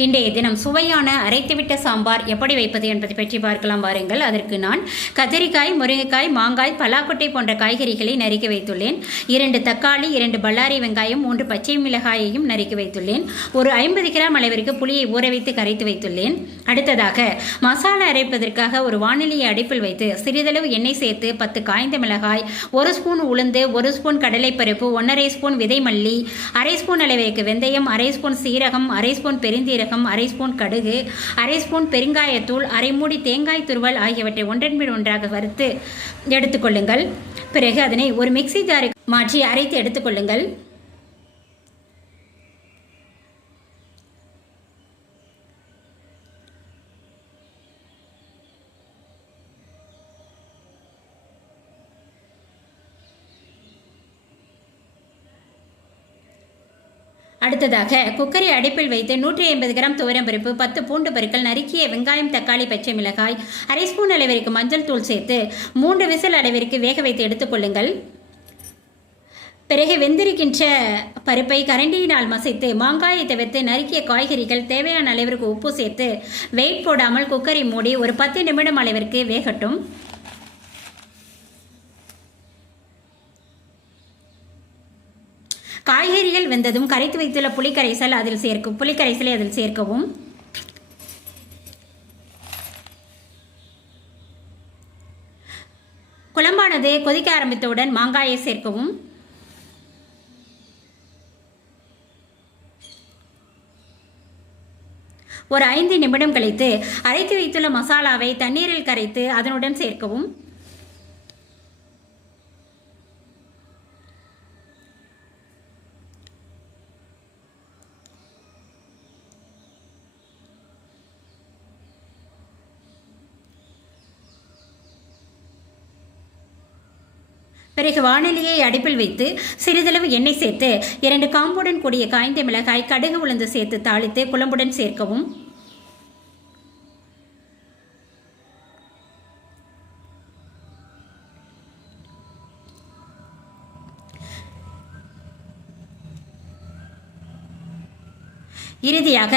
இன்றைய தினம் சுவையான அரைத்துவிட்ட சாம்பார் எப்படி வைப்பது என்பதை பற்றி பார்க்கலாம் வாருங்கள். அதற்கு நான் கத்திரிக்காய், முருங்கைக்காய், மாங்காய், பலாக்கொட்டை போன்ற காய்கறிகளை நறுக்கி வைத்துள்ளேன். 2 தக்காளி, 2 பல்லாரி வெங்காயம், 3 பச்சை மிளகாயையும் நறுக்கி வைத்துள்ளேன். ஒரு 50 கிராம் அளவிற்கு புளியை ஊற வைத்து கரைத்து வைத்துள்ளேன். அடுத்ததாக மசாலா அரைப்பதற்காக ஒரு வானிலையை அடுப்பில் வைத்து சிறிதளவு எண்ணெய் சேர்த்து 10 காய்ந்த மிளகாய், 1 ஸ்பூன் உளுந்து, 1 ஸ்பூன் கடலைப்பருப்பு, 1/2 ஸ்பூன் விதை மல்லி, 1/2 ஸ்பூன் அளவிற்கு வெந்தயம், 1/2 ஸ்பூன் சீரகம், 1/2 ஸ்பூன் பெருந்தீரகம், 1/2 ஸ்பூன் கடுகு, 1/2 ஸ்பூன் பெருங்காயத்தூள், 1/2 மூடி தேங்காய் துருவல் ஆகியவற்றை ஒன்றன் பின் ஒன்றாக வறுத்து எடுத்துக்கொள்ளுங்கள். பிறகு அதனை ஒரு மிக்சி ஜாருக்கு மாற்றி அரைத்து எடுத்துக்கொள்ளுங்கள். அடுத்ததாக குக்கரை அடுப்பில் வைத்து 150 கிராம் துவரம்பருப்பு, 10 பூண்டு பருக்கள், நறுக்கிய வெங்காயம், தக்காளி, பச்சை மிளகாய், 1/2 ஸ்பூன் அளவிற்கு மஞ்சள் தூள் சேர்த்து 3 விசில் அளவிற்கு வேக வைத்து எடுத்துக்கொள்ளுங்கள். பிறகு வெந்திருக்கின்ற பருப்பை கரண்டியினால் மசைத்து மாங்காயை தவிர்த்து நறுக்கிய காய்கறிகள், தேவையான அளவிற்கு உப்பு சேர்த்து வெயிட் போடாமல் குக்கரை மூடி ஒரு 10 நிமிடம் அளவிற்கு வேகட்டும். காய்கறிகள் வெந்ததும் கரைத்து வைத்துள்ள புளிக்கரைசலை அதில் சேர்க்கவும். குழம்பானது கொதிக்க ஆரம்பித்தவுடன் மாங்காயை சேர்க்கவும். ஒரு 5 நிமிடம் கழித்து அரைத்து வைத்துள்ள மசாலாவை தண்ணீரில் கரைத்து அதனுடன் சேர்க்கவும். பிறகு வானிலையை அடுப்பில் வைத்து சிறிதளவு எண்ணெய் சேர்த்து 2 காம்புடன் கூடிய காய்ந்த மிளகாய், கடுகு, உளுந்து சேர்த்து தாளித்து குழம்புடன் சேர்க்கவும். இறுதியாக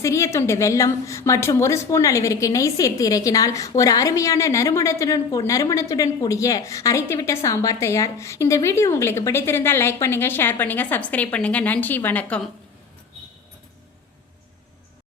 சிறிய துண்டு வெல்லம் மற்றும் 1 ஸ்பூன் அளவிற்கு நெய் சேர்த்து இறக்கினால் ஒரு அருமையான நறுமணத்துடன் கூடிய அரைத்துவிட்ட சாம்பார் தயார். இந்த வீடியோ உங்களுக்கு பிடித்திருந்தால் லைக் பண்ணுங்க, ஷேர் பண்ணுங்க, சப்ஸ்கிரைப் பண்ணுங்க. நன்றி, வணக்கம்.